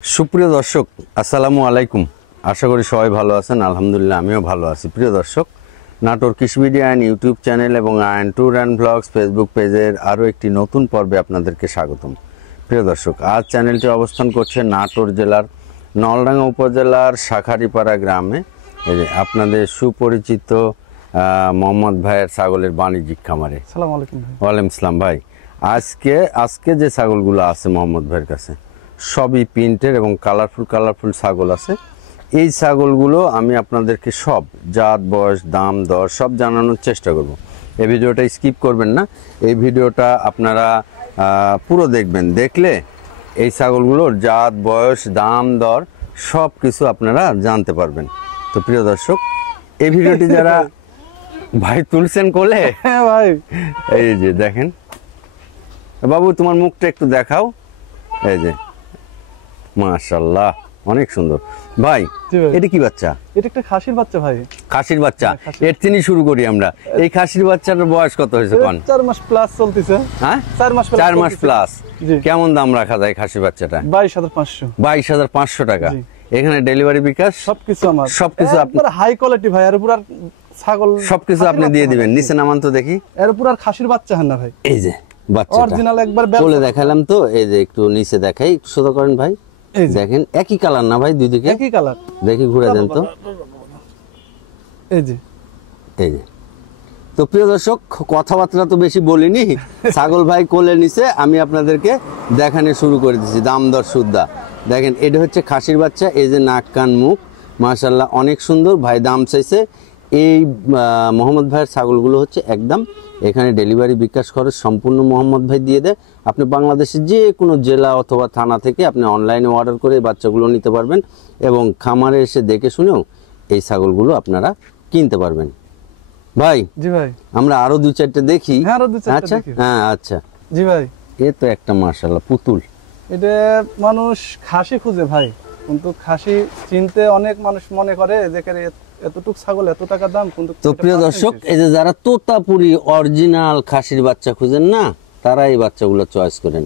সুপ্রিয় দর্শক, আসসালামু আলাইকুম। আশা করি সবাই ভালো আছেন। আলহামদুলিল্লাহ আমিও ভালো আছি। প্রিয় দর্শক, নাটোর কৃষি মিডিয়া অ্যান্ড ইউটিউব চ্যানেল এবং Ayon tour and blogs Facebook পেজের আরও একটি নতুন পর্বে আপনাদেরকে স্বাগতম। প্রিয় দর্শক, আজ চ্যানেলটি অবস্থান করছে নাটোর জেলার নলডাঙ্গা উপজেলার শাখারিপাড়া গ্রামে। এই যে আপনাদের সুপরিচিত মোহাম্মদ ভাইয়ের ছাগলের বাণিজ্যিক খামারে। আসসালামু আলাইকুম ভাই। ওয়ালাইকুম আসসালাম ভাই। আজকে যে ছাগলগুলো আছে মোহাম্মদ ভাইয়ের কাছে সবই প্রিন্টের এবং কালারফুল ছাগল আছে। এই ছাগলগুলো আমি আপনাদেরকে সব জাত, বয়স, দাম, দর সব জানানোর চেষ্টা করব। এই ভিডিওটা স্কিপ করবেন না। এই ভিডিওটা আপনারা পুরো দেখবেন। দেখলে এই ছাগলগুলোর জাত, বয়স, দাম, দর সব কিছু আপনারা জানতে পারবেন। তো প্রিয় দর্শক, এই ভিডিওটি যারা ভাই তুলছেন কোলে, হ্যাঁ ভাই, এই যে দেখেন বাবু, তোমার মুখটা একটু দেখাও। এই যে মাশাআল্লাহ, অনেক সুন্দর ভাই। এটা কি বাচ্চা? এটা একটা খাসির বাচ্চা ভাই। খাসির বাচ্চা। এর থেকে শুরু করি আমরা। এই খাসির বাচ্চাটার বয়স কত হয়েছে কোন? 4 মাস প্লাস চলতেছে। হ্যাঁ, 4 মাস প্লাস। কেমন দাম রাখা যায় খাসির বাচ্চাটা? 22,500। 22,500 টাকা। এখানে ডেলিভারি বিকাশ সবকিছু আমার, সবকিছু আপনার হাই কোয়ালিটি ভাই। এর উপর আর ছাগল সবকিছু আপনি দিয়ে দিবেন। নিচে নামান তো দেখি। এর উপর আর খাসির বাচ্চা হন না ভাই। এই যে বাচ্চাটা অরিজিনাল একবার বলে দেখালাম তো। এই যে একটু নিচে দেখাই, একটু সোজা করেন ভাই। দেখেন একই কালার না ভাই? দুই দিকে একই কালার। দেখি ঘুরে দেন তো। এই যে এই যে। তো প্রিয় দর্শক, কথাবার্তা তো বেশি বলিনি। ছাগল ভাই কোলে নিচে, আমি আপনাদেরকে দেখানো শুরু করে দিচ্ছি। দাম দর সুদ্ধা দেখেন। এটা হচ্ছে খাসির বাচ্চা। এই যে নাক, কান, মুখ মাশাআল্লাহ অনেক সুন্দর। ভাই দাম চাইছে। এই মোহাম্মদ ভাইয়ের ছাগলগুলো হচ্ছে একদম, এখানে ডেলিভারি বিকাশ খরচ সম্পূর্ণ মোহাম্মদ ভাই দিয়ে দেয়। আপনি বাংলাদেশের যে কোনো জেলা অথবা থানা থেকে আপনি অনলাইনে অর্ডার করে এই বাচ্চাগুলো নিতে পারবেন এবং খামারে এসে দেখে শুনেও এই ছাগলগুলো আপনারা কিনতে পারবেন। ভাই জি ভাই, আমরা আরো 2-4টা দেখি। হ্যাঁ, আরো 2-4টা আচ্ছা দেখি। হ্যাঁ আচ্ছা। জি ভাই, এ তো একটা মাশাআল্লাহ পুতুল। এটা মানুষ খাসি খুঁজে ভাই, কিন্তু খাসি চিনতে অনেক মানুষ মনে করে যে এতটুক ছাগল এত টাকা দাম, কিন্তু তো প্রিয় দর্শক, এই যে যারা তোতাপুরি অরিজিনাল খাসির বাচ্চা খুঁজেন না, তারা এই বাচ্চাগুলো চয়েস করেন।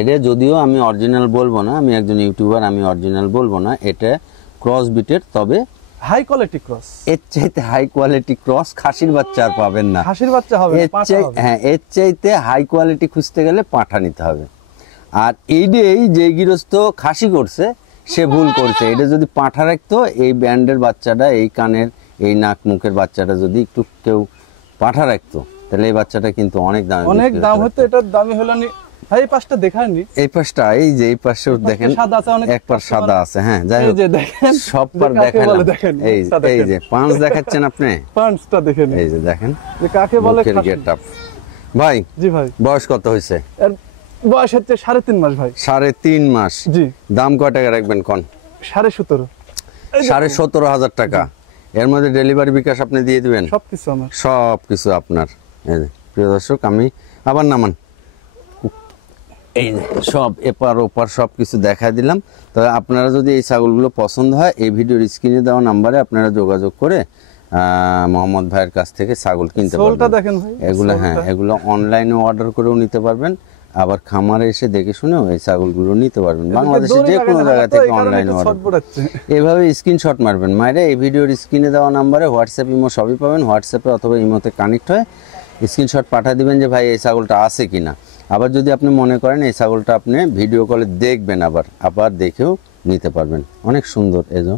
এটা যদিও আমি অরিজিনাল বলবো না, আমি একজন ইউটিউবার, আমি অরিজিনাল বলবো না। এটা ক্রস বিটের, তবে হাই কোয়ালিটি ক্রস। এর চাইতে হাই কোয়ালিটি ক্রস খাসির বাচ্চা আর পাবেন না। খাসির বাচ্চা হবে না, পাঁঠা হবে। হ্যাঁ, এর চাইতে হাই কোয়ালিটি খুঁজতে গেলে পাঠা নিতে হবে। আর এইটাই যে গৃহস্থ খাসি করছে সে ভুল করছে। এটা যদি পাঠা রাখতো, এই ব্যান্ডের বাচ্চাটা, এই কানের, এই নাক মুখের বাচ্চাটা যদি একটু কেউ পাঠা রাখতো, তাহলে এই বাচ্চাটা কিন্তু অনেক দাম, অনেক দাম হতো। এটার দামি হলো নি ভাই। এই পাশটা দেখায়নি। এই পাশটা, এই যে এই পাশে দেখেন সাদা আছে, অনেক এক পাশ সাদা আছে। হ্যাঁ, যাই হোক, দেখেন সব পার দেখালাম। এই যে পাঁচ দেখাচ্ছেন আপনি, পাঁচটা দেখেন। এই যে দেখেন যে কাকে বলে খাসি। গেটআপ। ভাই জি ভাই, বয়স কত হয়েছে? এর বয়স হচ্ছে 3.5 মাস ভাই। 3.5 মাস। জি। দাম কয় টাকা রাখবেন কোন? 17.5। 17,500 টাকা। এর মধ্যে ডেলিভারি বিকাশ আপনি দিয়ে দিবেন? সবকিছু আমার, সবকিছু আপনার। এই যে প্রিয় দর্শক, আমি আবার নামান, এই যে সব এপার ওপার সবকিছু দেখাই দিলাম। তবে আপনারা যদি এই ছাগলগুলো পছন্দ হয়, এই ভিডিওর স্ক্রিনে দেওয়া নাম্বারে আপনারা যোগাযোগ করে মোহাম্মদ ভাইয়ের কাছ থেকে ছাগল কিনতে পারবেন। দেখেন ভাই, এগুলো, হ্যাঁ, এগুলো অনলাইনে অর্ডার করেও নিতে পারবেন, আবার খামারে এসে দেখে শুনেও এই ছাগলগুলো নিতে পারবেন। বাংলাদেশের যে কোনো জায়গা থেকে অনলাইনে অর্ডার, এভাবে স্ক্রিনশট মারবেন মায়েরা। এই ভিডিওর স্ক্রিনে দেওয়া নাম্বারে হোয়াটসঅ্যাপ, ইমো সবই পাবেন। হোয়াটসঅ্যাপে অথবা ইমোতে কানেক্ট হয়ে স্ক্রিনশট পাঠিয়ে দিবেন যে ভাই এই ছাগলটা আছে কিনা। আবার যদি আপনি মনে করেন এই ছাগলটা আপনি ভিডিও কলে দেখবেন, আবার দেখেও নিতে পারবেন। অনেক সুন্দর। এই যে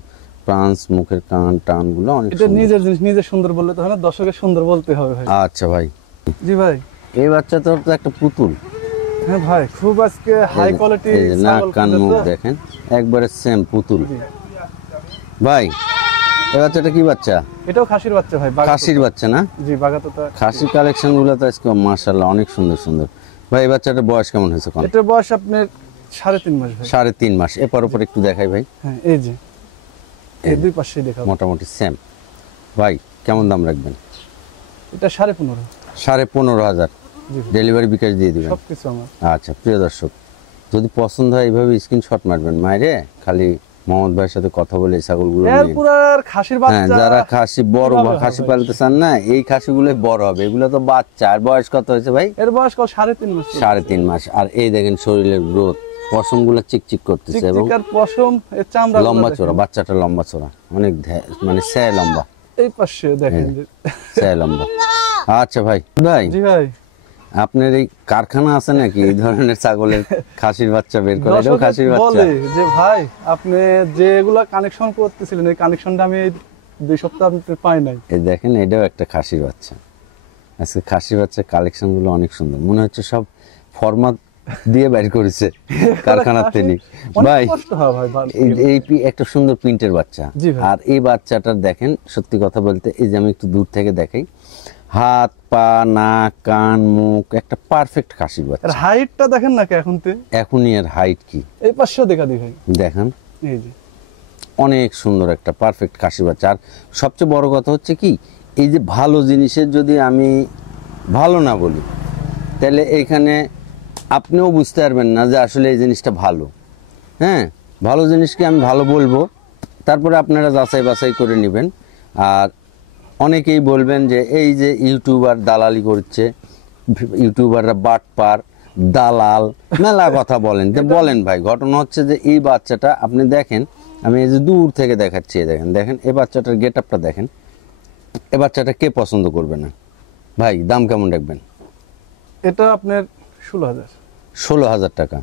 প্রান্স, মুখের কান টানগুলো অনেক এটা নিজের জিনিস নিজে সুন্দর বললে তো হয় না, দর্শকের সুন্দর বলতে হবে ভাই। আচ্ছা ভাই। জি ভাই, এই বাচ্চাটা তো একটা পুতুল। হ্যাঁ ভাই, খুব আজকে হাই কোয়ালিটি নাক, কান, মুখ দেখেন একবারে সেম পুতুল। ভাই এই বাচ্চাটা কি বাচ্চা? এটাও খাসির বাচ্চা ভাই। খাসির বাচ্চা না? জি, বাগাতোতা খাসির কালেকশন গুলো তো আজকে মাশাআল্লাহ অনেক সুন্দর সুন্দর। ভাই এই বাচ্চাটার বয়স কেমন হয়েছে কোন? এটার বয়স আপনার 3.5 মাস ভাই। 3.5 মাস। এপার ওপর একটু দেখাই ভাই। হ্যাঁ, এই যে এই দুই পাশে দেখাবো। মোটামুটি সেম। ভাই কেমন দাম রাখবেন? এটা 15.5। 15,500 ডেলিভারি বিকাশ দিয়ে দিবেন? সবকিছু আমার। আচ্ছা প্রিয় দর্শক, যদি পছন্দ হয় এইভাবে স্ক্রিনশট মারবেন মাইরে। খালি মোহাম্মদ ভাইয়ের সাথে কথা বলে এই ছাগলগুলো এর পুরার খাসির বাচ্চা। হ্যাঁ, যারা খাসি বড় খাসি পালতে চান না, এই খাসিগুলোই বড় হবে। এগুলো তো বাচ্চা। আর বয়স কত হয়েছে ভাই? এর বয়স 3.5 মাস। 3.5 মাস। আর এই দেখেন শরীরের গ্রোথ পশমগুলো চিকচিক করতেছে এবং চিকচিকার পশম, এর চামড়া লম্বা চওড়া, বাচ্চাটা লম্বা চওড়া, অনেক মানে স্যায় লম্বা, এই পাশে দেখেন যে। স্যায় লম্বা। আচ্ছা ভাই, ভাই জি ভাই, আপনার এই কারখানা আছে নাকি এই ধরনের ছাগলের খাসির বাচ্চা বের করে? এটাও দর্শকে খাসির বাচ্চা? বলে যে ভাই আপনি যেগুলা কানেকশন করতেছিলেন এই কানেকশনটা আমি এই 2 সপ্তাহ আপনি পাই নাই। এই দেখেন, এটাও একটা খাসির বাচ্চা। আজকে খাসির বাচ্চার কালেকশন গুলো অনেক সুন্দর, মনে হচ্ছে সব ফরমাত দিয়ে বের করেছে কারখানার থেকে। অনেক ভাই কষ্ট হয় ভাই ভালো। এই একটা সুন্দর প্রিন্টের বাচ্চা। জি ভাই। আর এই বাচ্চাটার দেখেন, সত্যি কথা বলতে এই যে আমি একটু দূর থেকে দেখাই, হাত পা নাক কান মুখ একটা পারফেক্ট খাসির বাচ্চা। এর হাইটটা দেখেন না কি এখন তে, এখনই এর হাইট কি এই পাশেও দেখা দি ভাই, দেখেন, এই যে অনেক সুন্দর একটা পারফেক্ট খাসির বাচ্চা। আর সবচেয়ে বড় কথা হচ্ছে কি, এই যে ভালো জিনিসের যদি আমি ভালো না বলি, তাহলে এইখানে আপনিও বুঝতে পারবেন না যে আসলে এই জিনিসটা ভালো। হ্যাঁ, ভালো জিনিসকে আমি ভালো বলবো, তারপরে আপনারা যাচাই বাছাই করে নেবেন। আর অনেকেই বলবেন যে এই যে ইউটিউবার দালালি করছে, ইউটিউবাররা বাটপার দালাল মেলা কথা বলেন। তো বলেন ভাই, ঘটনা হচ্ছে যে এই বাচ্চাটা আপনি দেখেন, আমি এই যে দূর থেকে দেখাচ্ছি, এই দেখেন, দেখেন এই বাচ্চাটার গেট আপটা দেখেন। এ বাচ্চাটা কে পছন্দ করবে না? ভাই দাম কেমন রাখবেন? এটা আপনার 16,000। 16,000 টাকা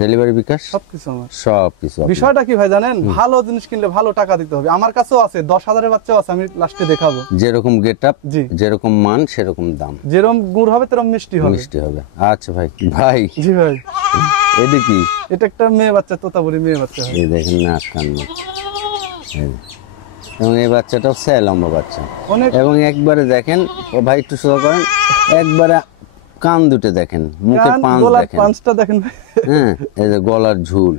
ডেলিভারি বিকাশ সবকিছু আমার। সব কিছু। বিষয়টা কি ভাই জানেন, ভালো জিনিস কিনলে ভালো টাকা দিতে হবে। আমার কাছেও আছে 10,000 এর বাচ্চাও আছে, আমি লাস্টে দেখাবো। যেরকম গেট আপ, জি। যেরকম মান, সেরকম দাম, যেরকম গুড় হবে তেরকম মিষ্টি হবে। মিষ্টি হবে। আচ্ছা ভাই, ভাই জি ভাই, এটা কি? এটা একটা মেয়ে বাচ্চা, তোতাপুরি মেয়ে বাচ্চা হয়। এই দেখেন নাক কান মুখ। এই যে। এবং এই বাচ্চাটাও স্যায় লম্বা বাচ্চা, অনেক এবং একবারে দেখেন, ও ভাই একটু সোজা করেন, একবারে কান দুটো দেখেন, মুখে কান, পাঁচ গলার দেখেন, পাঁচটা দেখেন ভাই। হ্যাঁ এই যে গলার ঝুল।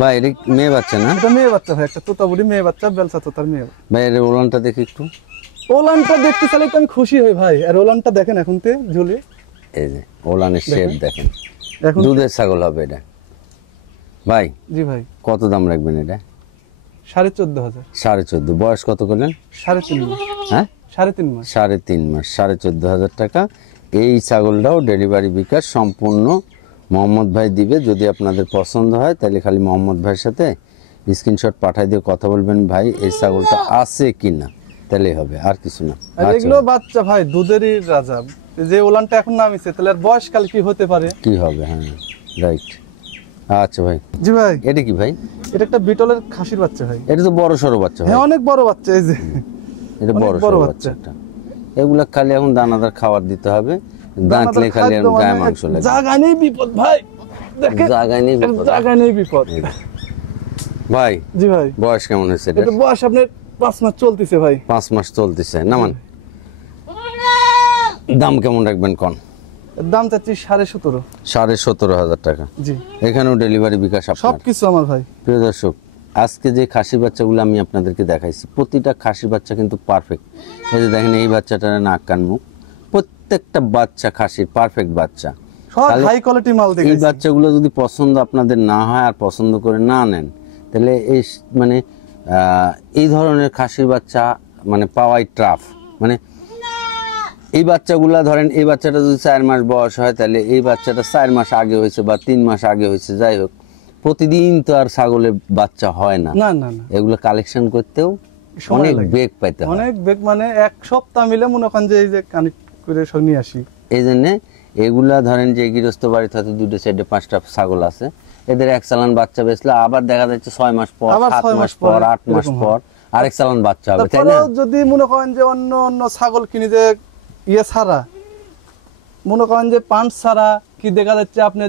ভাই এটা মেয়ে বাচ্চা না? এটা মেয়ে বাচ্চা ভাই, একটা তোতাপুরি মেয়ে বাচ্চা, বেলসা তোতার মেয়ে। ভাই এর ওলানটা দেখি একটু। ওলানটা দেখতে চাইলে তো আমি খুশি হই ভাই। আর ওলানটা দেখেন এখন তে ঝুলে, এই যে ওলানের শেপ দেখেন, এখন দুধের ছাগল হবে এটা। ভাই জি ভাই, কত দাম রাখবেন এটা? 14,500। 14.5। বয়স কত করলেন? 3.5 মাস। হ্যাঁ 3.5 মাস। 3.5 মাস, 14,500 টাকা। এই ছাগলটাও ডেলিভারি বিকাশ সম্পূর্ণ মোহাম্মদ ভাই দিবে। যদি আপনাদের পছন্দ হয় তাহলে খালি মোহাম্মদ ভাইয়ের সাথে স্ক্রিনশট পাঠাই দিয়ে কথা বলবেন, ভাই এই ছাগলটা আছে কিনা, তাহলেই হবে, আর কিছু না। আর এগুলো বাচ্চা ভাই দুধেরই রাজা। যে ওলানটা এখন নামিছে, তাহলে আর বয়সকাল কি হতে পারে? কি হবে, হ্যাঁ রাইট। আচ্ছা ভাই, জি ভাই, এটা কি ভাই? এটা একটা বিটলের খাসির বাচ্চা ভাই। এটা তো বড় সড়ো বাচ্চা ভাই, হ্যাঁ অনেক বড় বাচ্চা, এই যে এটা অনেক বড় বড় সড়ো বাচ্চা। বাচ্চাটা। এগুলা খালি এখন দানাদার খাবার দিতে হবে, দাঁতলে খালি আর গায়ে মাংস লাগে। জায়গা নেই বিপদ ভাই, দেখেন জায়গায় নেই বিপদ। জায়গা নেই বিপদ। ভাই জি ভাই, বয়স কেমন হয়েছে এটা? এটা বয়স আপনার 5 মাস চলতেছে ভাই। 5 মাস চলতেছে। নামান, দাম কেমন রাখবেন কোন? এর দাম চাচ্ছি 17.5। 17,500 টাকা। জি, এখানেও ডেলিভারি বিকাশ আপনার। সবকিছু আমার ভাই। প্রিয় দর্শক, আজকে যে খাসি বাচ্চাগুলো আমি আপনাদেরকে দেখাইছি, প্রতিটা খাসি বাচ্চা কিন্তু পারফেক্ট। এই যে দেখেন, এই বাচ্চাটার নাক কান মুখ, প্রত্যেকটা বাচ্চা খাসির পারফেক্ট বাচ্চা। সব খালি হাই কোয়ালিটি মাল এই দেখেছি। বাচ্চাগুলো যদি পছন্দ আপনাদের না হয় আর পছন্দ করে না নেন, তাহলে এই মানে এই ধরনের খাসির বাচ্চা মানে পাওয়াই টাফ। মানে এই বাচ্চাগুলা ধরেন, এই বাচ্চাটা যদি 4 মাস বয়স হয়, তাহলে এই বাচ্চাটা 4 মাস আগে হয়েছে বা 3 মাস আগে হয়েছে, যাই হোক, প্রতিদিন তো আর ছাগলের বাচ্চা হয় না। না না না, এগুলো কালেকশন করতেও সময় অনেক লাগে। বেগ পাইতে হয়। অনেক বেগ, মানে এক সপ্তাহ মিলে মনে করেন যে এই যে কানেক্ট করে সব নিয়ে আসি। এই জন্য এগুলা ধরেন যে গৃহস্থ বাড়িতে হয়তো 2টা 4টা 5টা ছাগল আছে, এদের এক চালান বাচ্চা বেচলে আবার দেখা যাচ্ছে 6 মাস পর, আবার 7 6 মাস পর, 8 মাস এরকম পর আরেক চালান বাচ্চা হবে, তাই না? তারপরেও যদি মনে করেন যে অন্য অন্য ছাগল কিনি যে ইয়ে ছাড়া, মনে করেন যে পাঁচ ছাড়া কি দেখা যাচ্ছে আপনি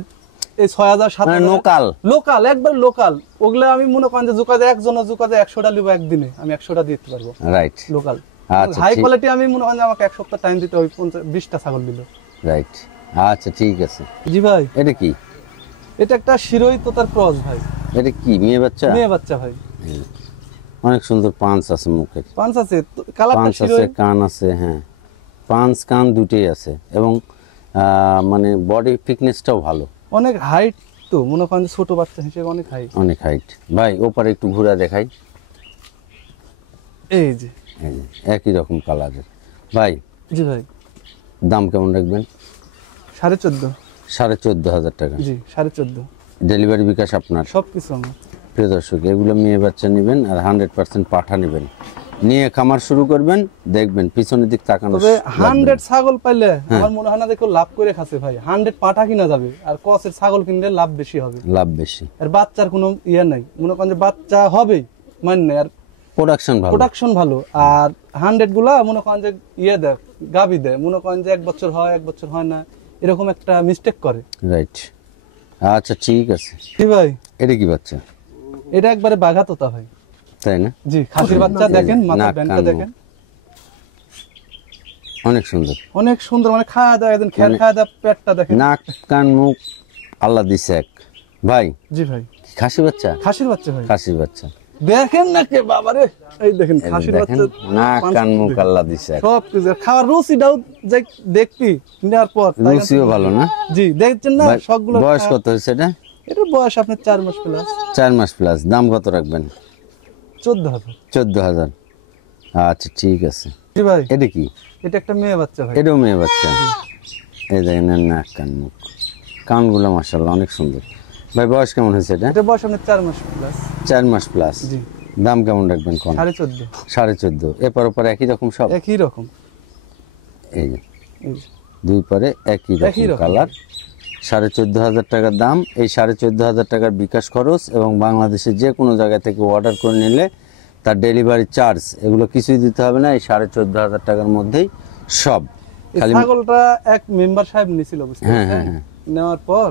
এই 6,000 মানে 7,000 লোকাল লোকাল, একবার লোকাল, ওগুলা আমি মনে করেন যে জুকাতে একজনের জুকাতে 100টা লিব একদিনে, আমি 100টা দিতে পারবো রাইট লোকাল। আচ্ছা, হাই ঠিক। কোয়ালিটি আমি মনে করেন যে আমাকে 1 সপ্তাহ টাইম দিতে হবে, 20টা ছাগল দিল। রাইট, আচ্ছা ঠিক আছে। জি ভাই, এটা কি? এটা একটা শিরোই তোতার ক্রস ভাই, এটা কি মেয়ে বাচ্চা? মেয়ে বাচ্চা ভাই। অনেক সুন্দর পাঁচ আছে মুখের, পাঁচ আছে, কালারটা পাঁচ আছে, শিরোই। কান আছে, হ্যাঁ পাঁচ কান দুটেই আছে, এবং মানে বডি ফিটনেসটাও ভালো, অনেক হাইট, তো মনে করেন যে ছোট বাচ্চা হিসেবে অনেক হাইট। অনেক হাইট। ভাই ওপারে একটু ঘুরে দেখাই, এই যে এই যে, একই রকম কালারের। ভাই জি ভাই, দাম কেমন রাখবেন? 14.5। 14,500 টাকা। জি 14.5। ডেলিভারি বিকাশ আপনার। সবকিছু আমার। প্রিয় দর্শক, এগুলো মেয়ে বাচ্চা নেবেন আর 100% পাঠা নেবেন, নিয়ে খামার শুরু করবেন, দেখবেন পিছনের দিক তাকানো তবে লাগবে 100 না। ছাগল পাইলে হ্যাঁ। আমার মনে হয় না যে কেউ লাভ করে খাচ্ছে ভাই। 100 পাঠা কিনা যাবে, আর কসের ছাগল কিনলে লাভ বেশি হবে। লাভ বেশি, আর বাচ্চার কোনো ইয়ে নাই, মনে করেন যে বাচ্চা হবেই মানে, আর প্রোডাকশন ভালো। প্রোডাকশন ভালো। আর 100 গুলা মনে করেন যে ইয়ে দেয়, গাবি দেয়, মনে করেন যে 1 বছর হয় 1 বছর হয় না, এরকম একটা মিস্টেক করে। রাইট, আচ্ছা ঠিক আছে। কি ভাই, এটা কি বাচ্চা? এটা একবারে বাঘা তোতা ভাই। তাই না? জি, খাসির বাচ্চা দেখেন, মাথার নাক, ব্যান্ডটা কান, দেখেন, অনেক সুন্দর। অনেক সুন্দর, মানে খাওয়া দাওয়া একদম খেয়াল, খাওয়া দাওয়া পেটটা দেখেন। নাক কান মুখ আল্লাহ দিছে এক। ভাই জি ভাই, খাসি বাচ্চা? খাসির বাচ্চা ভাই, খাসির বাচ্চা দেখেন না কে বাবারে, এই দেখেন এই খাসির দেখেন, বাচ্চা, নাক কান মুখ আল্লাহ দিছে এক। সব কিছু। খাওয়ার রুচিটাও যে দেখবি নেওয়ার পর, তাই না? রুচিও ভালো না? জি, দেখছেন না ভাই, সবগুলো। বয়স কত হয়েছে এটা? এটা বয়স আপনার 4 মাস প্লাস। 4 মাস প্লাস। দাম কত রাখবেন? 14,000। 14,000। আচ্ছা ঠিক আছে। জি ভাই, এটা কি? এটা একটা মেয়ে বাচ্চা ভাই। এটাও মেয়ে বাচ্চা? এই দেখেন এর নাক কান মুখ, কানগুলো মাশাআল্লাহ অনেক সুন্দর। ভাই বয়স কেমন হয়েছে এটা? এটা বয়স আপনার 4 মাস প্লাস। 4 মাস প্লাস। জি, দাম কেমন রাখবেন কোন? 14.5। 14.5। এপার ওপার একই রকম সব? একই রকম। এই যে এই যে, দুই পারে একই একই রকম রকম। কালার। 14,500 টাকার দাম। এই 14,500 টাকার বিকাশ খরচ এবং বাংলাদেশের যে কোনো জায়গা থেকে অর্ডার করে নিলে তার ডেলিভারি চার্জ এগুলো কিছুই দিতে হবে না। এই 14,500 টাকার মধ্যেই সব। এই খালি ছাগলটা এক মেম্বার সাহেব নিছিল, বুঝতে হ্যাঁ, পারছেন? হ্যাঁ, নেওয়ার পর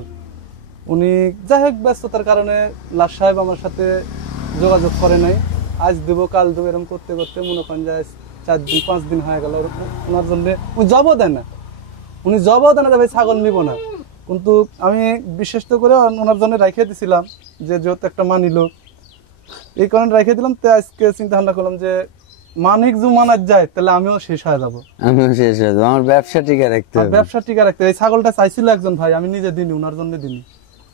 উনি যাই হোক ব্যস্ততার কারণে লাট সাহেব আমার সাথে যোগাযোগ করে নাই। আজ দেবো কাল দেবো এরকম করতে করতে মনে করেন যে 4 দিন 5 দিন হয়ে গেল। ওনার জন্য উনি জবও দেয় না, উনি জবও দেয় না যে ভাই ছাগল নিব না। কিন্তু আমি বিশেষ করে ওনার জন্য রেখে দিছিলাম, যে যেহেতু একটা মানিল, এই কারণে রেখে দিলাম। তো আজকে চিন্তা ভাবনা করলাম যে মানিক জু মানার যায়, তাহলে আমিও শেষ হয়ে যাবো। আমিও শেষ হয়ে যাবো, আমার ব্যবসা টিকে রাখতে আর হবে। ব্যবসা টিকা রাখতে। এই ছাগলটা চাইছিল একজন ভাই, আমি নিজে দিনি, ওনার জন্য দিনি।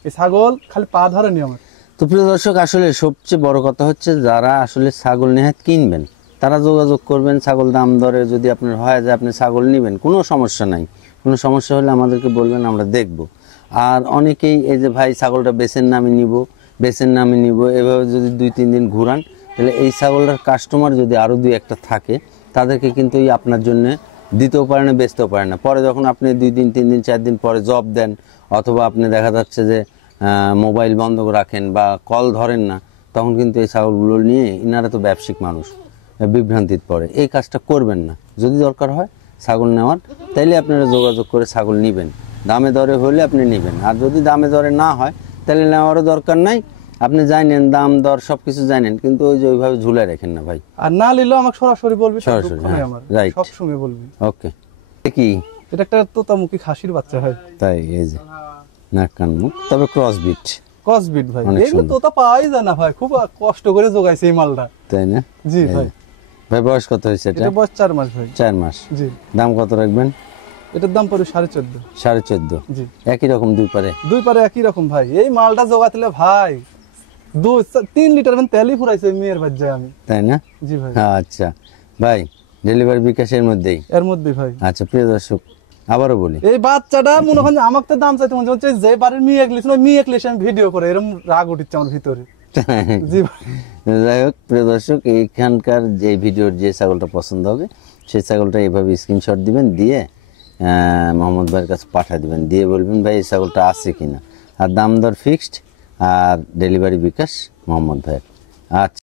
এই ছাগল খালি পা ধরেনি আমার। তো প্রিয় দর্শক, আসলে সবচেয়ে বড় কথা হচ্ছে যারা আসলে ছাগল নেহাত কিনবেন তারা যোগাযোগ করবেন। ছাগল দাম দরে যদি আপনার হয় যে আপনি ছাগল নেবেন, কোনো সমস্যা নাই। কোনো সমস্যা হলে আমাদেরকে বলবেন, আমরা দেখব। আর অনেকেই এই যে ভাই ছাগলটা বেচেন নামে নিব, বেচেন নামে নিব, এভাবে যদি 2-3 দিন ঘুরান, তাহলে এই ছাগলটার কাস্টমার যদি আরও 2-1টা থাকে, তাদেরকে কিন্তু এই আপনার জন্য দিতেও পারে না, বেচতেও পারে না। পরে যখন আপনি 2 দিন 3 দিন 4 দিন পরে জব দেন, অথবা আপনি দেখা যাচ্ছে যে মোবাইল বন্ধ রাখেন বা কল ধরেন না, তখন কিন্তু এই ছাগলগুলো নিয়ে ইনারা তো ব্যবসায়িক মানুষ, বিভ্রান্তিতে পড়ে। এই কাজটা করবেন না। যদি দরকার হয় ছাগল নেওয়ার, তাইলে আপনারা যোগাযোগ করে ছাগল নেবেন। দামে দরে হলে আপনি নেবেন, আর যদি দামে দরে না হয় তাহলে নেওয়ারও দরকার নাই। আপনি জানেন দাম দর সবকিছু জানেন, কিন্তু ওই যে ওইভাবে ঝুলে রাখেন না ভাই। আর না নিলেও আমাকে সরাসরি বলবি, তার সরাসরি, দুঃখ নেই হ্যাঁ, আমার, right. সবসময় বলবি। ওকে। কি এটা একটা তোতামুখী খাসির বাচ্চা ভাই, তাই? এই যে নাক কান মুখ, তবে ক্রস বিট, কসবিট ভাই। অনেক এগুলো সুন্দর। তোতা পাওয়াই যায় না ভাই, খুব কষ্ট করে জোগাইছে এই মালটা। তাই না? জি এই ভাই। যে। ভাই বয়স কত হয়েছে এটা? এটা বয়স 4 মাস ভাই। 4 মাস। জি, দাম কত রাখবেন? এটার দাম পড়বে 14.5। 14.5। জি, একই রকম দুই পারে? দুই পারে একই রকম ভাই। এই মালটা জোগাতিলে ভাই 2-3 লিটার তেলই ফুরাইছে মেয়ের বাচ্চায় আমি। তাই না? জি ভাই, আচ্ছা ভাই, ডেলিভারি বিকাশের মধ্যেই? এর মধ্যে ভাই। আচ্ছা প্রিয় দর্শক, আবারও বলি, এই বাচ্চাটা মনে হয় যে আমাকে তো দাম চাইতে মনে হচ্ছে, যে বাড়ির মেয়ে একলিস ওই মেয়ে একলিস আমি ভিডিও করে, এরকম রাগ উঠিচ্ছে আমার ভিতরে। জি ভাই, যাই হোক প্রিয় দর্শক, এইখানকার যে ভিডিওর যে ছাগলটা পছন্দ হবে সেই ছাগলটা এইভাবে স্ক্রিনশট দিবেন, দিয়ে মোহাম্মদ ভাইয়ের কাছে পাঠিয়ে দিবেন, দিয়ে বলবেন ভাই এই ছাগলটা আছে কিনা। আর দাম দর ফিক্সড, আর ডেলিভারি বিকাশ মোহাম্মদ ভাইয়ের। আচ্ছা।